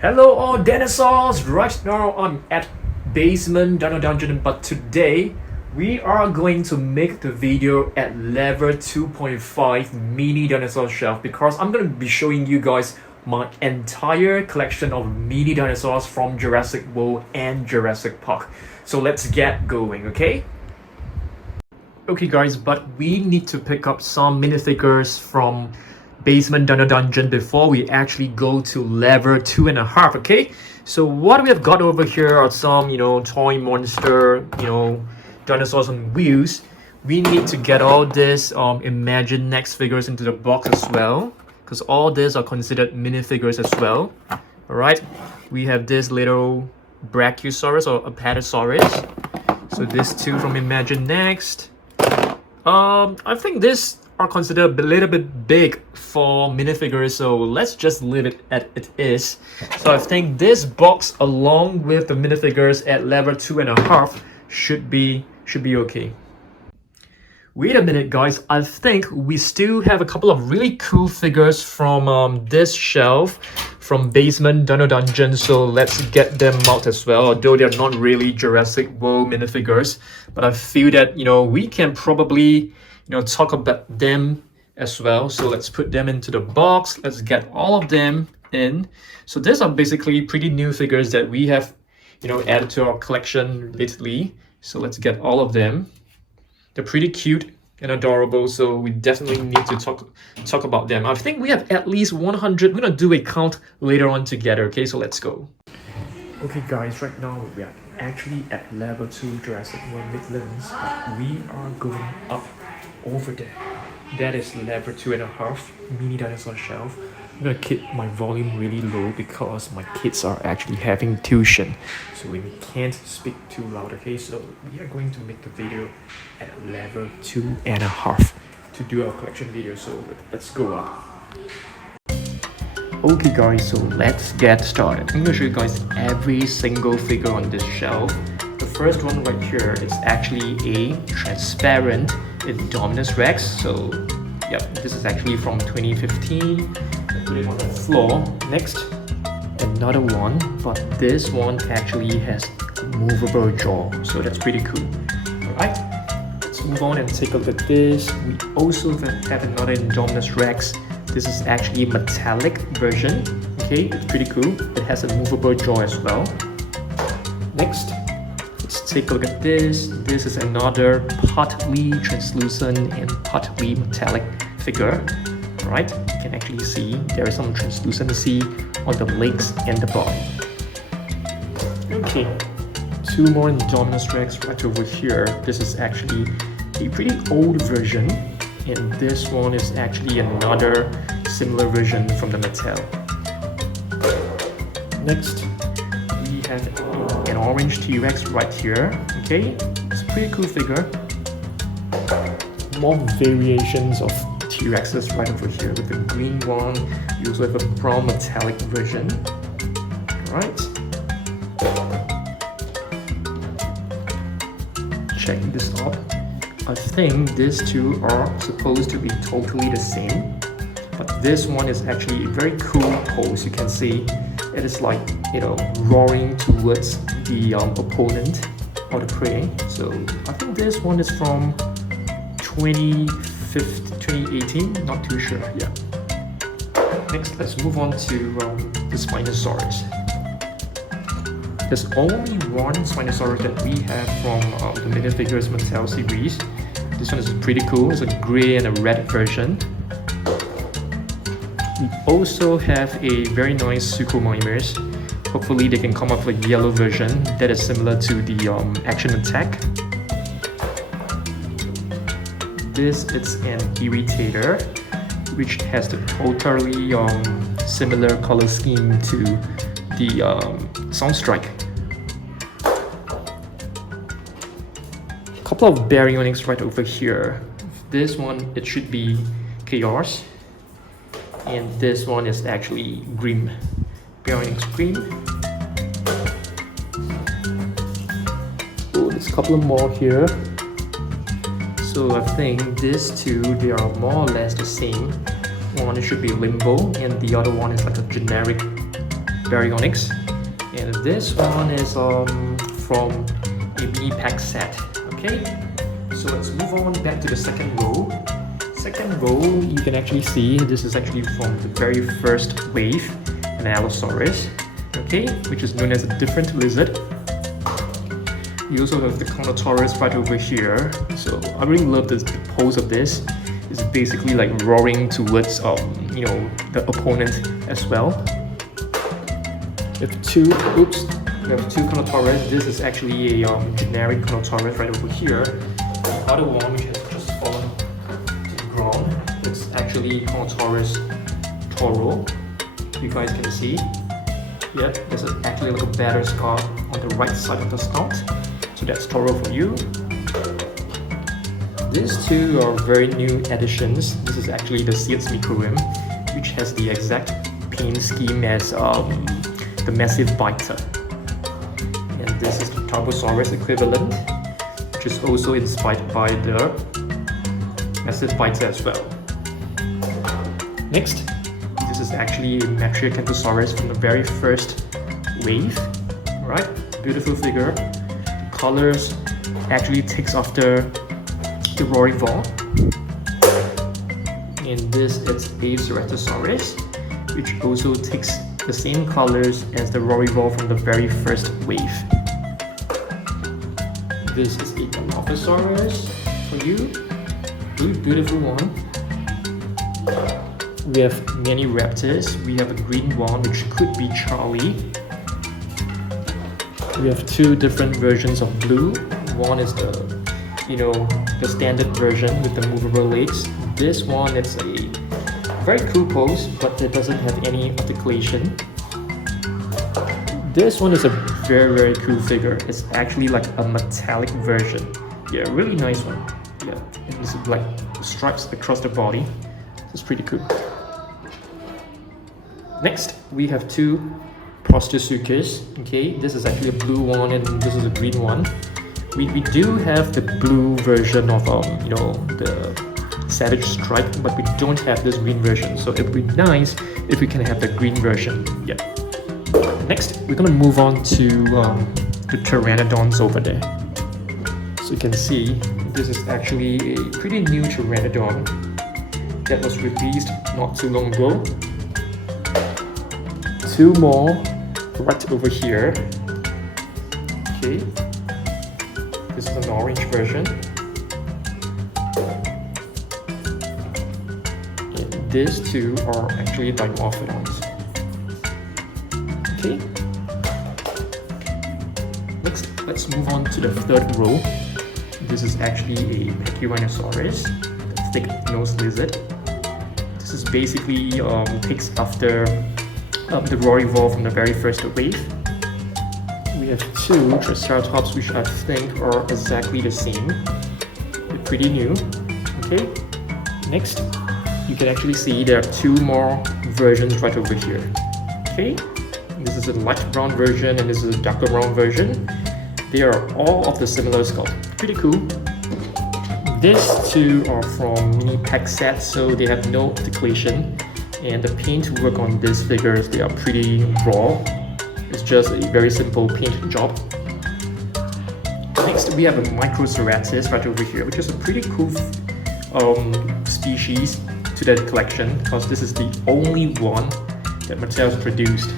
Hello all dinosaurs! Right now I'm at basement Dino Dungeon, but today we are going to make the video at level 2.5 mini dinosaur shelf because I'm going to be showing you guys my entire collection of mini dinosaurs from Jurassic World and Jurassic Park. So let's get going, okay? Okay guys, but we need to pick up some minifigures from basement Dino Dungeon before we actually go to level 2.5, okay? So what we have got over here are some, toy monster, dinosaurs on wheels. We need to get all this Imagine Next figures into the box as well, because all these are considered minifigures as well. Alright, we have this little Brachiosaurus or Apatosaurus. So these two from Imagine Next. I think this are considered a little bit big for minifigures, so let's just leave it as it is. So I think this box along with the minifigures at level 2.5 should be okay. Wait a minute guys, I think we still have a couple of really cool figures from this shelf from basement Dino Dungeon, so let's get them out as well, although they're not really Jurassic World minifigures, but I feel that we can probably talk about them as well. So let's put them into the box. Let's get all of them in. So these are basically pretty new figures that we have added to our collection lately. So let's get all of them. They're pretty cute and adorable, so we definitely need to talk about them. I think we have at least 100. We're gonna do a count later on together, okay? So let's go. Okay guys, right now we are actually at level 2 Jurassic World Midlands, but we are going up over there. That is level 2.5 mini dinosaur shelf. I'm gonna keep my volume really low because my kids are actually having tuition, so we can't speak too loud, okay? So we are going to make the video at level 2.5 to do our collection video, so let's go up. Okay guys, so let's get started. I'm gonna show you guys every single figure on this shelf. The first one right here is actually a transparent Indominus Rex. So yep, this is actually from 2015. I put it on the floor. Next, another one, but this one actually has movable jaw, so that's pretty cool. Alright, let's move on and take a look at this. We also have another Indominus Rex. This is actually a metallic version. Okay, it's pretty cool. It has a movable jaw as well. Next, let's take a look at this. This is another partly translucent and partly metallic figure. Alright, you can actually see there is some translucency on the legs and the body. Okay, two more Indominus Rex right over here. This is actually a pretty old version, and this one is actually another similar version from the Mattel. Next, we have an orange T-Rex right here. Okay, it's a pretty cool figure. More variations of T-Rexes right over here with the green one. You also have a brown metallic version. Alright. Check this out. I think these two are supposed to be totally the same, but this one is actually a very cool pose. You can see it is like, roaring towards the opponent or the prey. So I think this one is from 2018, not too sure. Yeah. Next, let's move on to the Spinosaurus. There's only one Spinosaurus that we have from the minifigures Mattel series. This one is pretty cool. It's a gray and a red version. We also have a very nice Suchomimus. Hopefully they can come up with a yellow version that is similar to the Action Attack. This is an Irritator, which has the totally similar color scheme to the Soundstrike. A couple of Baryonyx right over here. This one, it should be Chaos, and this one is actually Grim. Baryonyx Grim. Oh, there's a couple of more here. So I think these two, they are more or less the same. One should be Limbo, and the other one is like a generic baryonyx. And this one is from a mini pack set. Okay, so let's move on back to the second row. Second row, you can actually see this is actually from the very first wave, an Allosaurus, okay, which is known as a different lizard. You also have the Carnotaurus right over here. So I really love this. The pose of this is basically like roaring towards you know, the opponent as well. We have two Carnotaurus. This is actually a generic Carnotaurus right over here. The other one, which has just fallen to the ground, it's actually Carnotaurus Toro. You guys can see. Yeah, there's actually a little batter scar on the right side of the snout. So that's Toro for you. These two are very new additions. This is actually the Sears Microrim, which has the exact paint scheme as the Massive Biter. And this is the Tarbosaurus equivalent, which is also inspired by the Massive Biter as well. Next, this is actually a Metriacanthosaurus from the very first wave. Right, beautiful figure. The colors actually takes after the Rorivore. And this is a Ceratosaurus, which also takes the same colors as the Rorivore from the very first wave. This is a Dilophosaurus for you. Really beautiful one. We have many raptors. We have a green one, which could be Charlie. We have two different versions of blue. One is the, you know, the standard version with the movable legs. This one is a very cool pose, but it doesn't have any articulation. This one is a very cool figure. It's actually like a metallic version. Yeah, really nice one. Yeah, and this is like stripes across the body. It's pretty cool. Next, we have two Prostosuchus. Okay, this is actually a blue one and this is a green one. We do have the blue version of you know, the Savage Stripe, but we don't have this green version. So it would be nice if we can have the green version. Yeah. Next, we're gonna move on to the Pteranodons over there. So you can see this is actually a pretty new Pteranodon that was released not too long ago. Two more right over here. Okay. This is an orange version. And these two are actually Dimorphodons. Okay. Next, let's move on to the third row. This is actually a Pachyrhinosaurus, the thick-nosed lizard. This is basically takes after the Rorivore from the very first wave. We have two Triceratops, which I think are exactly the same. They're pretty new. Okay. Next, you can actually see there are two more versions right over here. Okay. This is a light brown version and this is a darker brown version. They are all of the similar sculpt. Pretty cool. These two are from mini pack sets, so they have no articulation. And the paint work on these figures, they are pretty raw. It's just a very simple paint job. Next, we have a Microceratus right over here, which is a pretty cool species to the collection because this is the only one that Mattel's produced.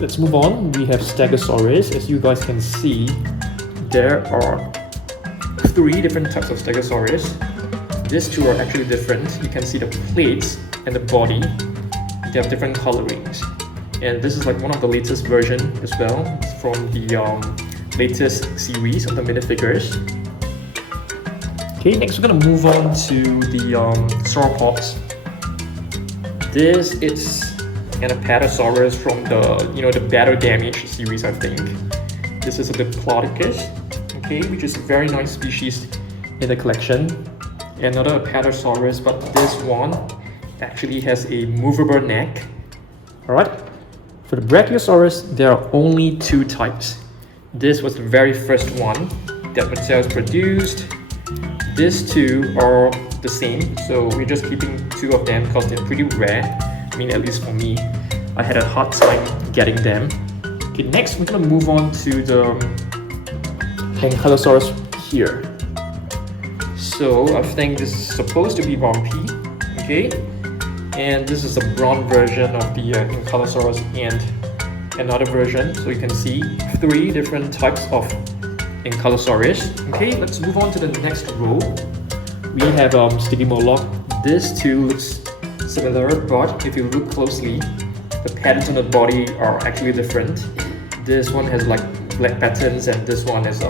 Let's move on. We have Stegosaurus. As you guys can see, there are three different types of Stegosaurus. These two are actually different. You can see the plates and the body. They have different colorings. And this is like one of the latest version as well. It's from the latest series of the minifigures. Okay, next we're gonna move on to the sauropods. This is an Apatosaurus from the, you know, the Battle Damage series, I think. This is a Diplodocus, okay, which is a very nice species in the collection. Another Apatosaurus, but this one actually has a movable neck. Alright, for the Brachiosaurus, there are only two types. This was the very first one that Mattel's produced. These two are the same, so we're just keeping two of them because they're pretty rare. I mean, at least for me. I had a hard time getting them. Okay, next we're gonna move on to the Ankylosaurus here. So I think this is supposed to be bumpy, okay? And this is a bronze version of the Ankylosaurus and another version. So you can see 3 different types of Ankylosaurus. Okay, let's move on to the next row. We have Stygimoloch. This too looks similar, but if you look closely, the patterns on the body are actually different. This one has like black patterns, and this one is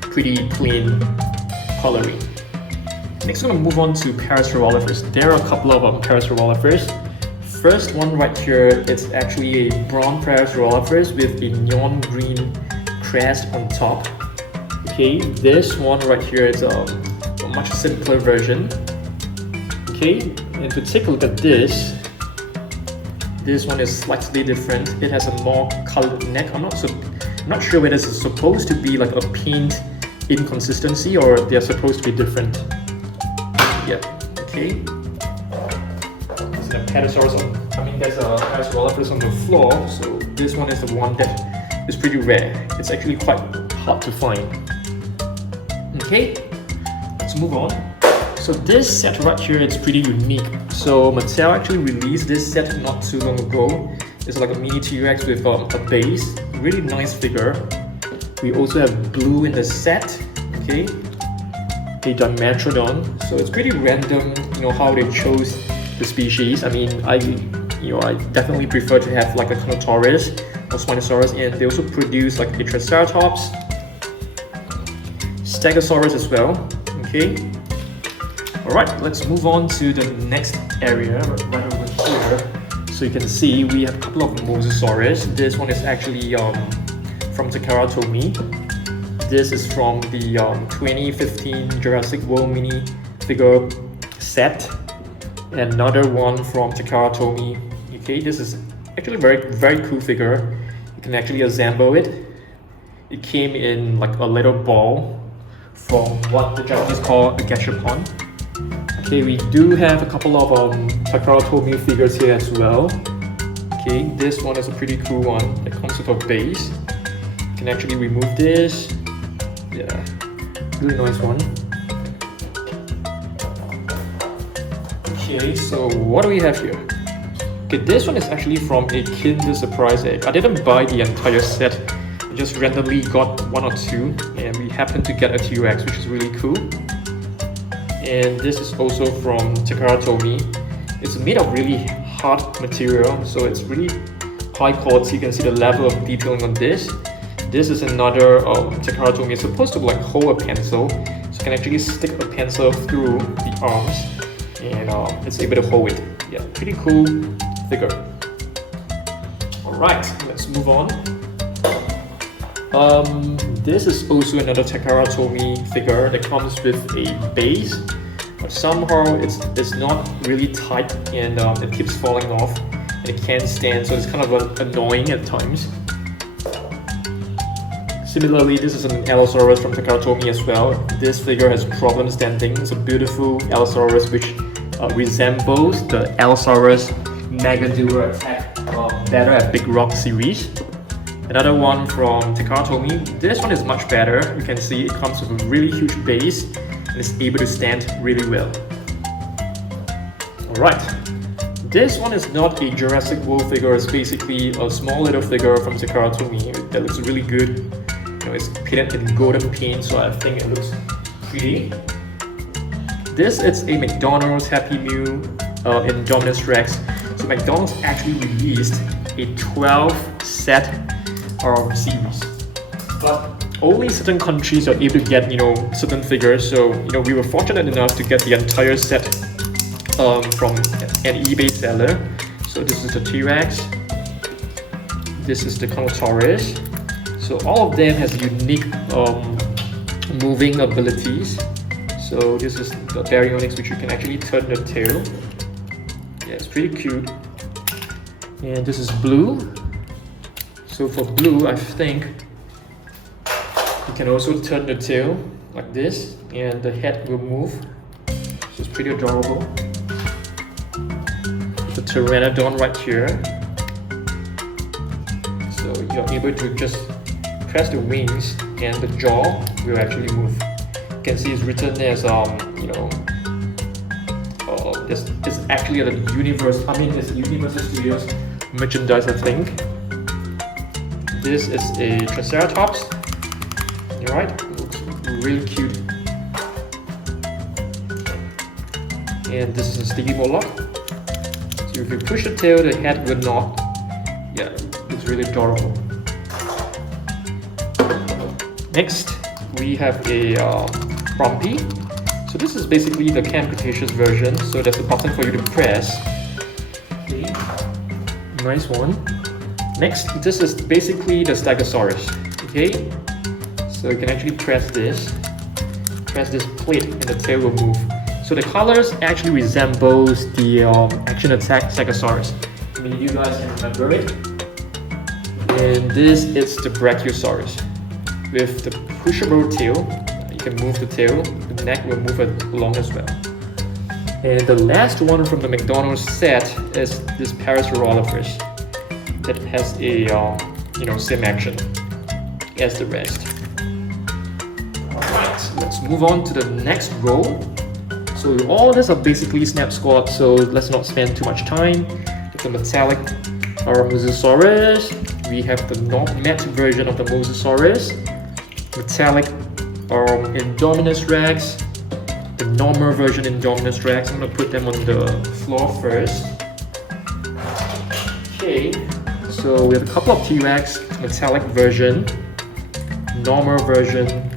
pretty plain coloring. Next, we're going to move on to Parasaurolophus. There are a couple of Parasaurolophus. First one right here, it's actually a brown Parasaurolophus with a neon green crest on top. Okay, this one right here is a much simpler version. Okay, and to take a look at this one is slightly different. It has a more colored neck. I'm not sure whether this is supposed to be like a paint inconsistency or they're supposed to be different. Yeah, okay. There's a Parasaurolophus on the floor, so this one is the one that is pretty rare. It's actually quite hard to find. Okay, let's move on. So this set right here is pretty unique. So Mattel actually released this set not too long ago. It's like a mini T-Rex with a base. Really nice figure. We also have blue in the set. Okay, a Dimetrodon. So it's pretty random, how they chose the species. I mean, I definitely prefer to have like a Carnotaurus or Spinosaurus, and they also produce like a Triceratops, Stegosaurus as well. Okay. Alright, let's move on to the next area right over here. So you can see we have a couple of Mosasaurus. This one is actually from Takara Tomy. This is from the 2015 Jurassic World mini figure set. Another one from Takara Tomy. Okay, this is actually a very cool figure. You can actually assemble it. It came in like a little ball from what the Japanese call a gashapon. Okay, we do have a couple of Takara Tomy figures here as well. Okay, this one is a pretty cool one that comes with a base. You can actually remove this. Yeah, really nice one. Okay, so what do we have here? Okay, this one is actually from a Kinder Surprise Egg. I didn't buy the entire set. I just randomly got 1 or 2, and we happened to get a T-Rex, which is really cool. And this is also from Takara Tomy. It's made of really hard material, so it's really high quality. You can see the level of detailing on this. This is another Takara Tomy. It's supposed to like hold a pencil, so you can actually stick a pencil through the arms, and it's able to hold it. Yeah, pretty cool figure. Alright, let's move on. This is also another Takara Tomy figure that comes with a base, but somehow it's not really tight, and it keeps falling off, and it can't stand, so it's kind of annoying at times. Similarly, this is an Allosaurus from Takara Tomy as well. This figure has problem standing. It's a beautiful Allosaurus which resembles the Allosaurus Megadular Attack Better at Big Rock series. Another one from Takara Tomy. This one is much better. You can see it comes with a really huge base and is able to stand really well. Alright, this one is not a Jurassic World figure. It's basically a small little figure from Takara Tomy that looks really good. It's painted in golden paint, so I think it looks pretty. This is a McDonald's Happy Meal Indominus Rex. So McDonald's actually released a 12 set series, but only certain countries are able to get certain figures. So we were fortunate enough to get the entire set from an eBay seller. So this is the T-Rex. This is the Carnotaurus. So all of them has unique moving abilities. So this is the Baryonyx, which you can actually turn the tail. Yeah, it's pretty cute. And this is Blue. So for Blue, I think you can also turn the tail like this, and the head will move. So it's pretty adorable. The Pteranodon right here. you're able to just press the wings and the jaw will actually move. You can see it's written as it's actually a it's Universal Studios merchandise, I think. This is a Triceratops. Alright, looks really cute. And this is a sticky Moloch. So if you push the tail, the head will not. Yeah, it's really adorable. Next, we have a Brumpy. So this is basically the Camp Cretaceous version. So there's a button for you to press. Okay. Nice one. Next, this is basically the Stegosaurus. Okay. So you can actually press this plate, and the tail will move. So the colors actually resembles the Action Attack Stegosaurus. Maybe you guys can remember it. And this is the Brachiosaurus with the pushable tail. You can move the tail, the neck will move along as well. And the last one from the McDonald's set is this Parasaurolophus that has a same action as the rest. Alright, let's move on to the next row. So all of this are basically snap squat, so let's not spend too much time. With the metallic Mosasaurus, we have the matte version of the Mosasaurus, metallic Indominus Rex, the normal version Indominus Rex. I'm going to put them on the floor first. Okay, so we have a couple of T-Rex, metallic version, normal version,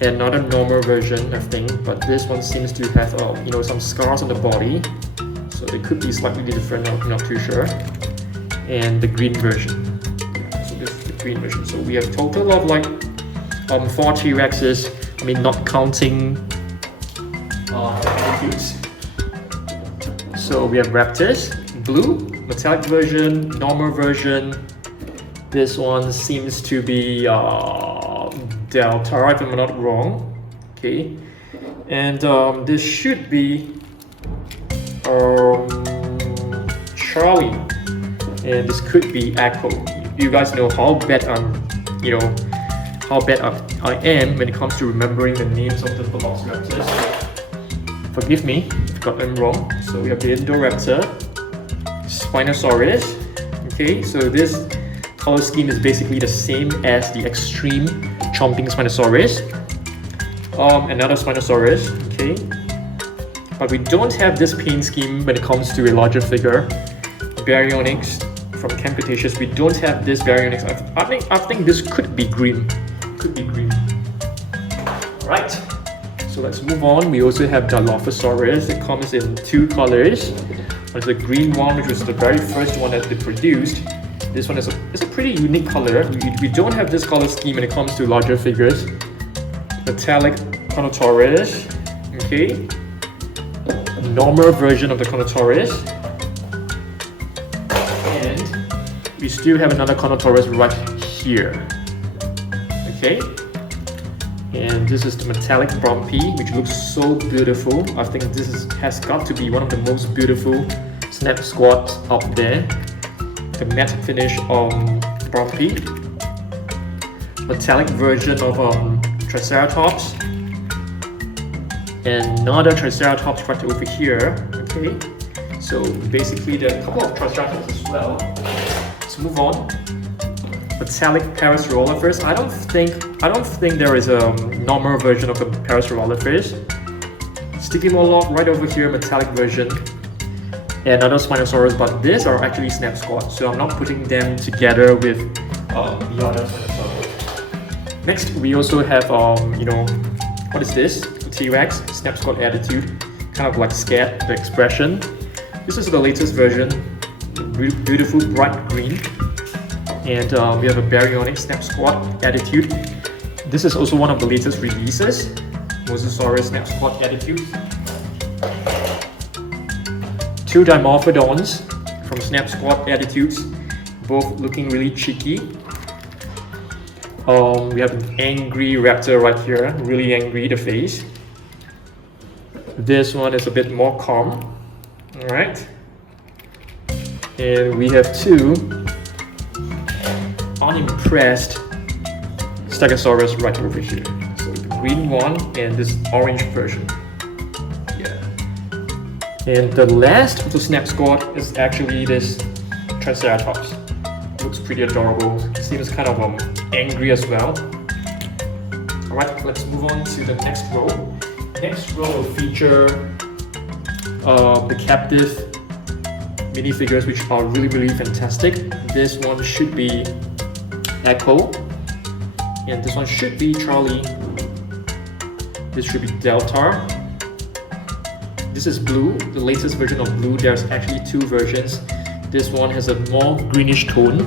and another normal version, I think, but this one seems to have some scars on the body, so it could be slightly different, I'm not too sure. And the green version. So this is the green version. So we have a total of 4 T-Rexes, not counting attitudes. So we have Raptors, blue, metallic version, normal version. This one seems to be Delta, if I'm not wrong. Okay, and this should be Charlie, and this could be Echo. You guys know how bad I am when it comes to remembering the names of the Velociraptors. Forgive me if I got them wrong. So we have the Indoraptor, Spinosaurus. Okay, so this color scheme is basically the same as the extreme chomping Spinosaurus. Another Spinosaurus. Okay, but we don't have this paint scheme when it comes to a larger figure. Baryonyx from Camp Cretaceous. We don't have this Baryonyx. I think this could be green. Alright, so let's move on. We also have Dilophosaurus. It comes in 2 colors. One is the green one, which was the very first one that they produced. This one is a pretty unique color. We don't have this color scheme when it comes to larger figures. Metallic Carnotaurus. Okay. A normal version of the Carnotaurus. And we still have another Carnotaurus right here. Okay. And this is the metallic Brumpy, which looks so beautiful. I think this has got to be one of the most beautiful snap squats up there. The matte finish Brumpy, metallic version of Triceratops, and another Triceratops right over here. Okay, so basically there are a couple of Triceratops as well. Let's move on. Metallic Parasaurolophus. I don't think there is a normal version of the Parasaurolophus. Sticky Moloch right over here, metallic version. And another Spinosaurus, but these are actually snap squats, so I'm not putting them together with the other Spinosaurus. Next, we also have what is this? The T-Rex, snap squat attitude, kind of like scared, the expression. This is the latest version, beautiful bright green. And we have a Baryonyx snap squat attitude. This is also one of the latest releases, Mosasaurus snap squat attitude. 2 Dimorphodons from snap squat attitudes, both looking really cheeky. We have an angry raptor right here, really angry, the face. This one is a bit more calm. Alright. And we have 2 unimpressed Stegosaurus right over here. So the green one and this orange version. Yeah. And the last of the Snap Squad is actually this Triceratops. Looks pretty adorable. Seems kind of angry as well. Alright, let's move on to the next row. Next row will feature the captive minifigures, which are really fantastic. This one should be Echo, and this one should be Charlie. This should be Delta. This is Blue, the latest version of Blue. There's actually two versions. This one has a more greenish tone.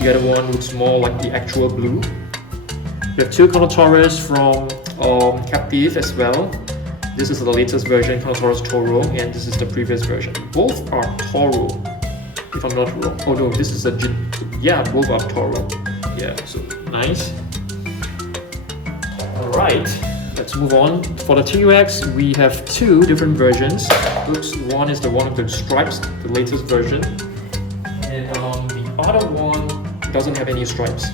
The other one looks more like the actual Blue. We have two Carnotaurus from Captive as well. This is the latest version, Carnotaurus Toro, and this is the previous version. Both are Toro, if I'm not wrong. Oh no, this is yeah, both are Toro. Yeah, so nice. Alright, let's move on. For the T-Rex, we have two different versions. Oops, one is the one with the stripes, the latest version. And the other one doesn't have any stripes.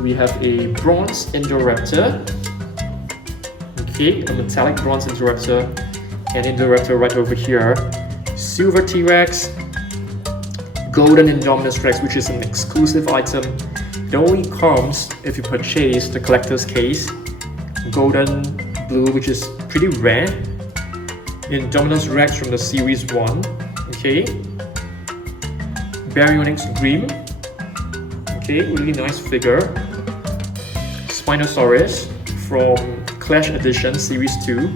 We have a bronze Indoraptor. Okay, a metallic bronze Indoraptor, and Indoraptor right over here. Silver T-Rex, golden Indominus Rex, which is an exclusive item. It only comes if you purchase the collector's case. Golden blue, which is pretty rare. Indominus Rex from the series 1. Okay. Baryonyx Green. Okay, really nice figure. Spinosaurus from Clash Edition Series 2.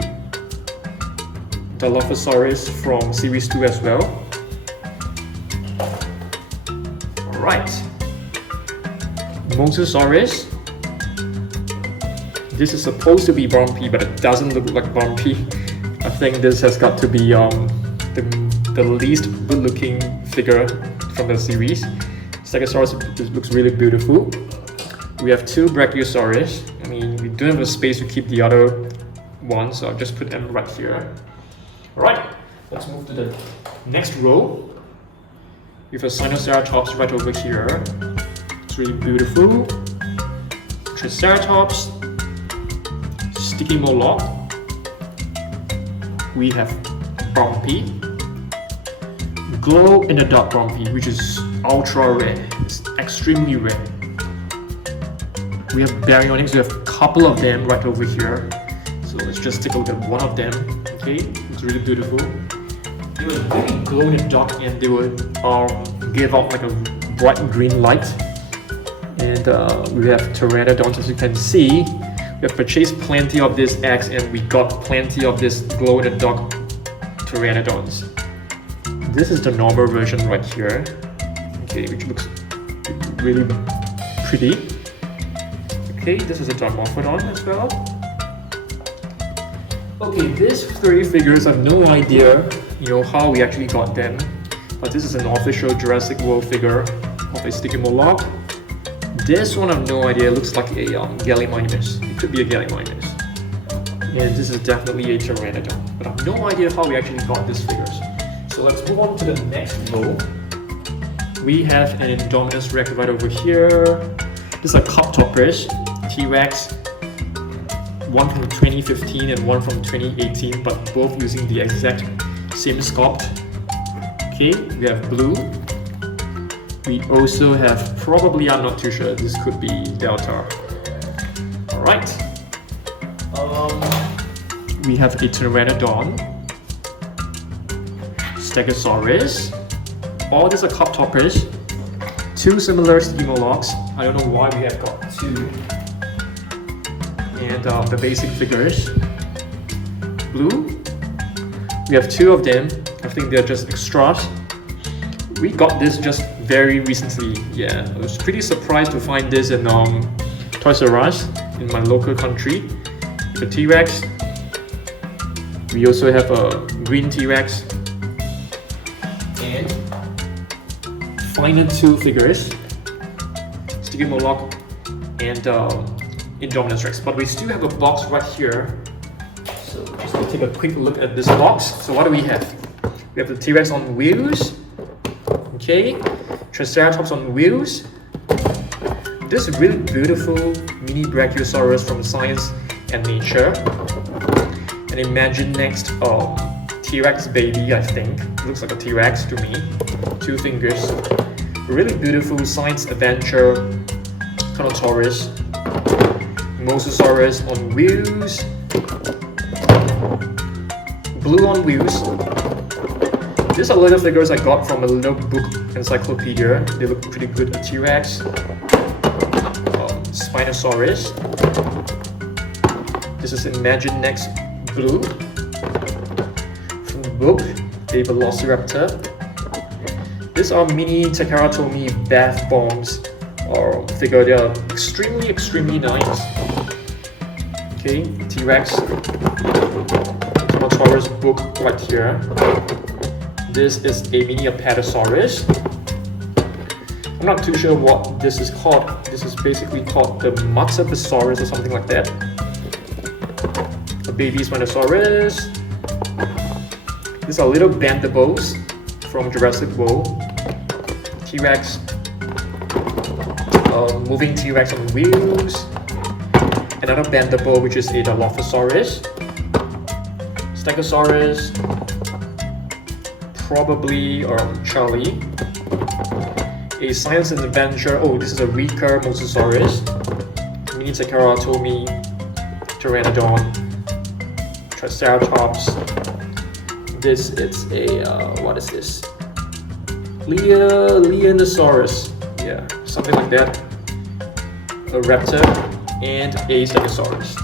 Dilophosaurus from Series 2 as well. Alright. Mosasaurus. This is supposed to be Bumpy, but it doesn't look like Bumpy. I think this has got to be the least good looking figure from the series. Stegosaurus looks really beautiful. We have two Brachiosaurus. I mean, we don't have the space to keep the other one, so I'll just put them right here. Alright, let's move to the next row. We have a Sinoceratops right over here. It's really beautiful. Triceratops. Sticky Moloch. We have Bumpy. Glow in the Dark Bumpy, which is ultra rare. It's extremely rare. We have Baryonyx. We have a couple of them right over here. So let's just take a look at one of them. Okay, it's really beautiful. They will really glow in the dark, and they will give out like a bright green light. And we have Pteranodons, as you can see. We have purchased plenty of this X, and we got plenty of this glow in the dark Pteranodons. This is the normal version right here. Okay, which looks really pretty. Okay, this is a Dimorphodon as well. Okay, these three figures, I have no idea, how we actually got them. But this is an official Jurassic World figure of a Sticky Moloch. This one I have no idea. It looks like a Gallimimus. It could be a Gallimimus. And this is definitely a Pteranodon. But I have no idea how we actually got these figures. So let's move on to the next row. We have an Indominus Rex right over here. These are cup toppers. T-Rex, one from 2015 and one from 2018, but both using the exact same sculpt. Okay, we have Blue. We also have, probably, I'm not too sure, this could be Delta. Alright. We have a Pteranodon, Stegosaurus. All these are cup toppers. Two similar Sticky Molochs. I don't know why we have got two. And the basic figures. Blue. We have two of them. I think they're just extras. We got this just very recently. Yeah, I was pretty surprised to find this in Toys R Us in my local country. The T-Rex. We also have a green T-Rex. And final two figures. Sticky Moloch and Indominus Rex, but we still have a box right here. So just gonna take a quick look at this box. So what do we have? We have the T-Rex on wheels. Okay, Triceratops on wheels. This really beautiful mini Brachiosaurus from Science and Nature. And imagine next T-Rex baby, I think. Looks like a T-Rex to me. 2 fingers. Really beautiful science adventure. Carnotaurus. Mosasaurus on wheels. Blue on wheels. These are little figures I got from a little book encyclopedia. They look pretty good. A T-Rex. Spinosaurus. This is Imagine Next Blue. From the book, a Velociraptor. These are mini Takaratomi bath bombs or figure. They are extremely nice. Okay, T-Rex. Carnotaurus book right here. This is a mini Apatosaurus. I'm not too sure what this is called. This is basically called the Matabasaurus or something like that. A baby Spinosaurus. These are little Bandables from Jurassic World. T-Rex. Moving T-Rex on wheels. Another Bandable, which is a Dilophosaurus. Stegosaurus. Probably Charlie. A Science and Adventure. Oh, this is a Rika Mosasaurus. Mini Takaratomi. Pteranodon. Triceratops. This is a what is this? Leonosaurus. Yeah, something like that. A raptor and a Stegosaurus.